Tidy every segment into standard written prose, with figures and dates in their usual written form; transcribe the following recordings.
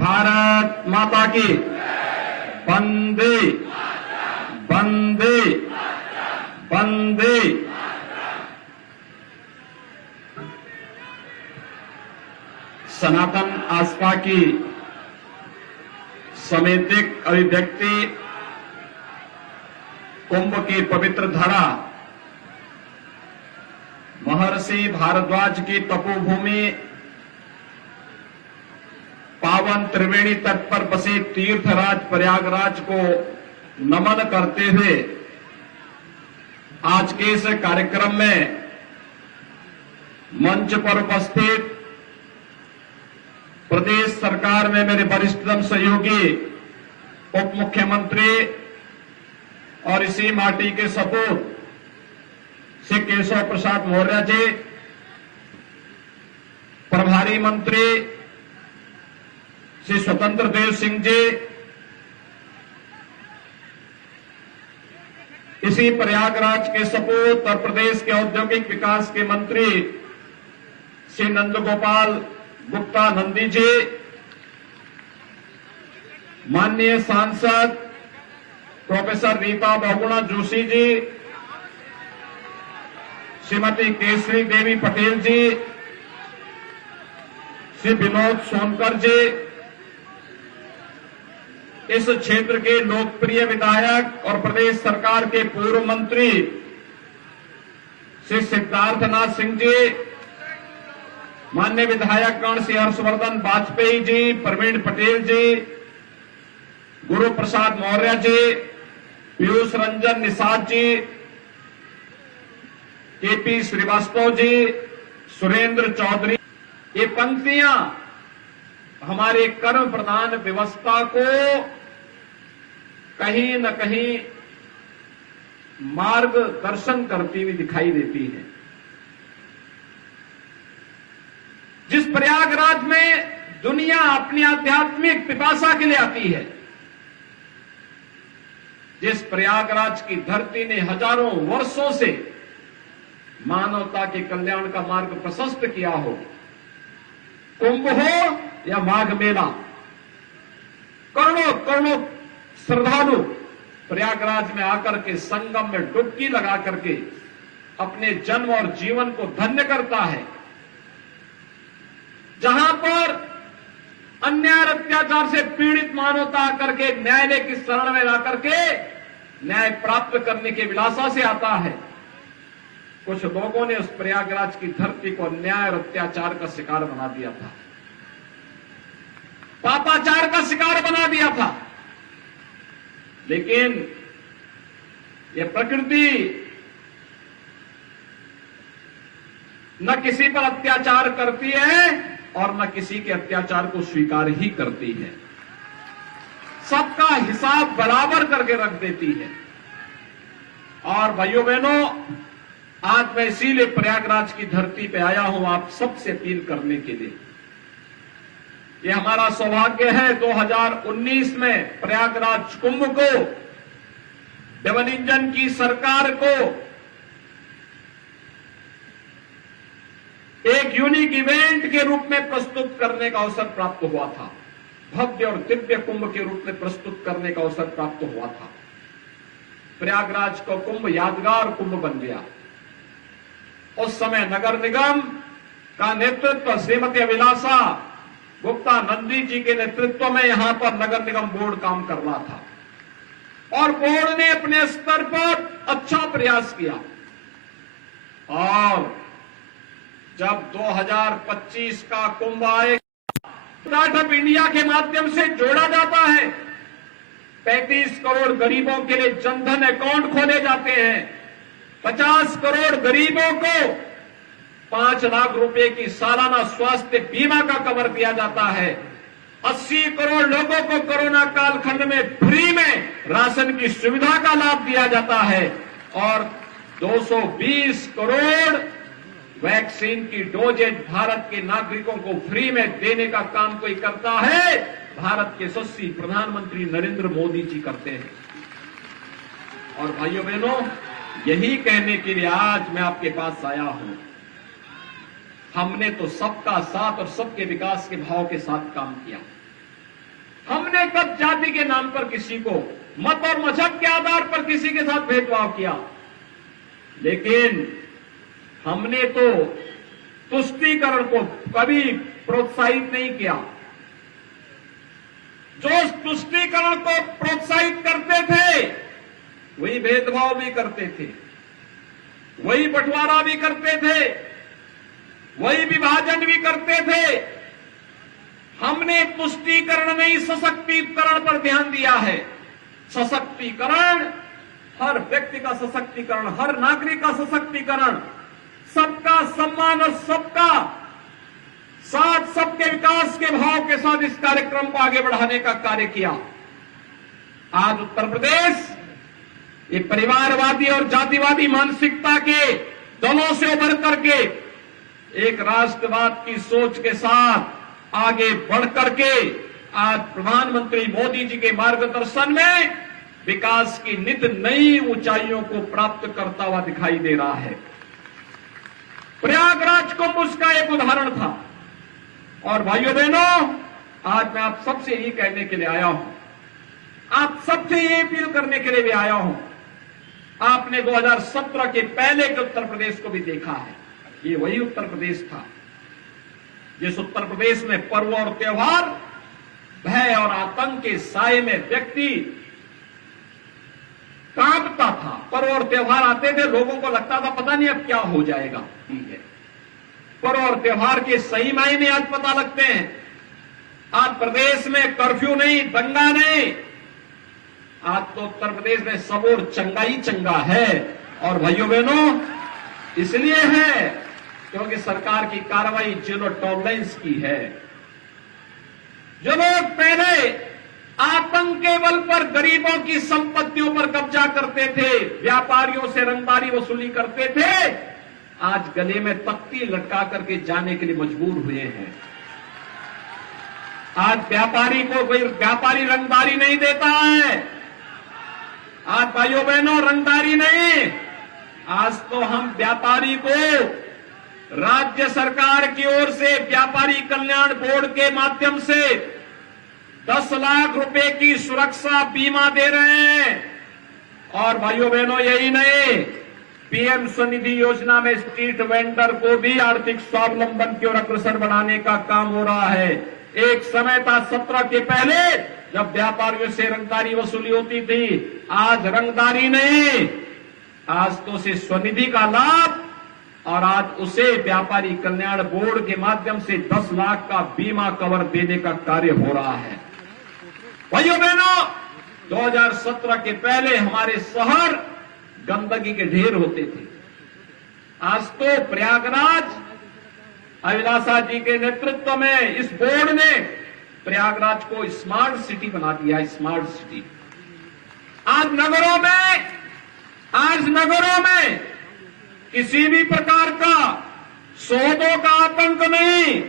भारत माता की। वंदे वंदे वंदे। सनातन आस्था की समेतिक अभिव्यक्ति कुंभ की पवित्र धारा, महर्षि भारद्वाज की तपोभूमि, पावन त्रिवेणी तट पर बसे तीर्थराज प्रयागराज को नमन करते हुए आज के इस कार्यक्रम में मंच पर उपस्थित प्रदेश सरकार में मेरे वरिष्ठतम सहयोगी उप मुख्यमंत्री और इसी माटी के सपूत श्री केशव प्रसाद मौर्य जी, प्रभारी मंत्री श्री स्वतंत्र देव सिंह जी, इसी प्रयागराज के सपूत और प्रदेश के औद्योगिक विकास के मंत्री श्री नंदगोपाल गुप्ता नंदी जी, माननीय सांसद प्रोफेसर रीता बहुगुणा जोशी जी, श्रीमती केसरी देवी पटेल जी, श्री विनोद सोनकर जी, इस क्षेत्र के लोकप्रिय विधायक और प्रदेश सरकार के पूर्व मंत्री श्री सिद्धार्थनाथ सिंह जी, माननीय विधायक गण श्री हर्षवर्धन वाजपेयी जी, प्रवीण पटेल जी, गुरु प्रसाद मौर्य जी, पीयूष रंजन निषाद जी, केपी श्रीवास्तव जी, सुरेंद्र चौधरी, ये पंक्तियां हमारे कर्म प्रधान व्यवस्था को कहीं न कहीं मार्गदर्शन करती हुई दिखाई देती है। जिस प्रयागराज में दुनिया अपनी आध्यात्मिक पिपासा के लिए आती है, जिस प्रयागराज की धरती ने हजारों वर्षों से मानवता के कल्याण का मार्ग प्रशस्त किया हो, कुंभ हो या माघ मेला, करोड़ों करोड़ों श्रद्धालु प्रयागराज में आकर के संगम में डुबकी लगा करके अपने जन्म और जीवन को धन्य करता है। जहां पर अन्याय अत्याचार से पीड़ित मानवता आकर के न्यायालय की शरण में आकर के न्याय प्राप्त करने के विलासा से आता है, कुछ लोगों ने उस प्रयागराज की धरती को अन्याय और अत्याचार का शिकार बना दिया था, पापाचार का शिकार बना दिया था। लेकिन यह प्रकृति न किसी पर अत्याचार करती है और न किसी के अत्याचार को स्वीकार ही करती है, सबका हिसाब बराबर करके रख देती है। और भाइयों बहनों, आज मैं इसीलिए प्रयागराज की धरती पे आया हूं आप सबसे अपील करने के लिए। ये हमारा सौभाग्य है 2019 में प्रयागराज कुंभ को डबल इंजन की सरकार को एक यूनिक इवेंट के रूप में प्रस्तुत करने का अवसर प्राप्त हुआ था, भव्य और दिव्य कुंभ के रूप में प्रस्तुत करने का अवसर प्राप्त हुआ था। प्रयागराज का कुंभ यादगार कुंभ बन गया। उस समय नगर निगम का नेतृत्व श्रीमती अभिलाषा गुप्ता नंदी जी के नेतृत्व में यहां पर नगर निगम बोर्ड काम कर रहा था और बोर्ड ने अपने स्तर पर अच्छा प्रयास किया। और जब 2025 का कुंभ आएगा, स्टार्टअप इंडिया के माध्यम से जोड़ा जाता है, 35 करोड़ गरीबों के लिए जनधन अकाउंट खोले जाते हैं, 50 करोड़ गरीबों को 5 लाख रुपए की सालाना स्वास्थ्य बीमा का कवर दिया जाता है, 80 करोड़ लोगों को कोरोना कालखंड में फ्री में राशन की सुविधा का लाभ दिया जाता है और 220 करोड़ वैक्सीन की डोजेज भारत के नागरिकों को फ्री में देने का काम कोई करता है, भारत के यशस्वी प्रधानमंत्री नरेंद्र मोदी जी करते हैं। और भाइयों बहनों, यही कहने के लिए आज मैं आपके पास आया हूं। हमने तो सबका साथ और सबके विकास के भाव के साथ काम किया। हमने कब जाति के नाम पर किसी को, मत और मजहब के आधार पर किसी के साथ भेदभाव किया? लेकिन हमने तो तुष्टीकरण को कभी प्रोत्साहित नहीं किया। जो तुष्टीकरण को प्रोत्साहित करते थे वही भेदभाव भी करते थे, वही बंटवारा भी करते थे, वही विभाजन भी करते थे। हमने तुष्टीकरण नहीं, सशक्तिकरण पर ध्यान दिया है। सशक्तिकरण, हर व्यक्ति का सशक्तिकरण, हर नागरिक का सशक्तिकरण, सबका सम्मान और सबका साथ, सबके विकास के भाव के साथ इस कार्यक्रम को आगे बढ़ाने का कार्य किया। आज उत्तर प्रदेश ये परिवारवादी और जातिवादी मानसिकता के दलों से उभर करके एक राष्ट्रवाद की सोच के साथ आगे बढ़ करके आज प्रधानमंत्री मोदी जी के मार्गदर्शन में विकास की नित नई ऊंचाइयों को प्राप्त करता हुआ दिखाई दे रहा है। प्रयागराज कुंभ उसका एक उदाहरण था। और भाइयों बहनों, आज मैं आप सबसे यही कहने के लिए आया हूं, आप सबसे ये अपील करने के लिए भी आया हूं। आपने 2017 के पहले के उत्तर प्रदेश को भी देखा है। ये वही उत्तर प्रदेश था जिस उत्तर प्रदेश में पर्व और त्योहार, भय और आतंक के साए में व्यक्ति कांपता था। पर्व और त्योहार आते थे, लोगों को लगता था पता नहीं अब क्या हो जाएगा। पर्व और त्योहार के सही मायने आज पता लगते हैं। आज प्रदेश में कर्फ्यू नहीं, दंगा नहीं, आज तो उत्तर प्रदेश में सब और चंगा ही चंगा है। और भाइयों बहनों, इसलिए है क्योंकि सरकार की कार्रवाई जीरो टॉलरेंस की है। जो लोग पहले आतंक के बल पर गरीबों की संपत्तियों पर कब्जा करते थे, व्यापारियों से रंगदारी वसूली करते थे, आज गले में तख्ती लटका करके जाने के लिए मजबूर हुए हैं। आज व्यापारी को कोई व्यापारी रंगदारी नहीं देता है। आज भाइयों बहनों, रंगदारी नहीं, आज तो हम व्यापारी को राज्य सरकार की ओर से व्यापारी कल्याण बोर्ड के माध्यम से 10 लाख रुपए की सुरक्षा बीमा दे रहे हैं। और भाइयों बहनों, यही नहीं, पीएम स्वनिधि योजना में स्ट्रीट वेंडर को भी आर्थिक स्वावलंबन की ओर अग्रसर बढ़ाने का काम हो रहा है। एक समय था 17 के पहले जब व्यापारियों से रंगदारी वसूली होती थी, आज रंगदारी नहीं, आज तो उसे स्वनिधि का लाभ और आज उसे व्यापारी कल्याण बोर्ड के माध्यम से 10 लाख का बीमा कवर देने का कार्य हो रहा है। भाइयों बहनों, 2017 के पहले हमारे शहर गंदगी के ढेर होते थे। आज तो प्रयागराज, अभिलाषा जी के नेतृत्व में इस बोर्ड ने प्रयागराज को स्मार्ट सिटी बना दिया। स्मार्ट सिटी आज नगरों में किसी भी प्रकार का सौदों का आतंक नहीं।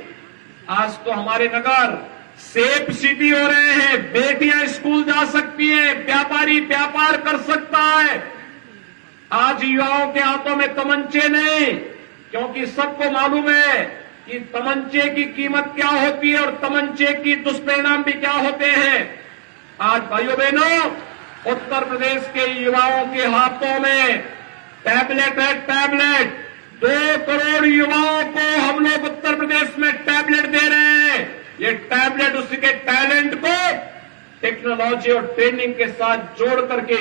आज तो हमारे नगर सेफ सिटी हो रहे हैं। बेटियां स्कूल जा सकती हैं, व्यापारी व्यापार कर सकता है। आज युवाओं के हाथों में तमंचे नहीं, क्योंकि सबको मालूम है कि तमंचे की कीमत क्या होती है और तमंचे की दुष्परिणाम भी क्या होते हैं। आज भाइयों बहनों, उत्तर प्रदेश के युवाओं के हाथों में टैबलेट है। टैबलेट 2 करोड़ युवाओं को हम लोग उत्तर प्रदेश में टैबलेट दे रहे हैं। ये टैबलेट उसके टैलेंट को टेक्नोलॉजी और ट्रेनिंग के साथ जोड़ करके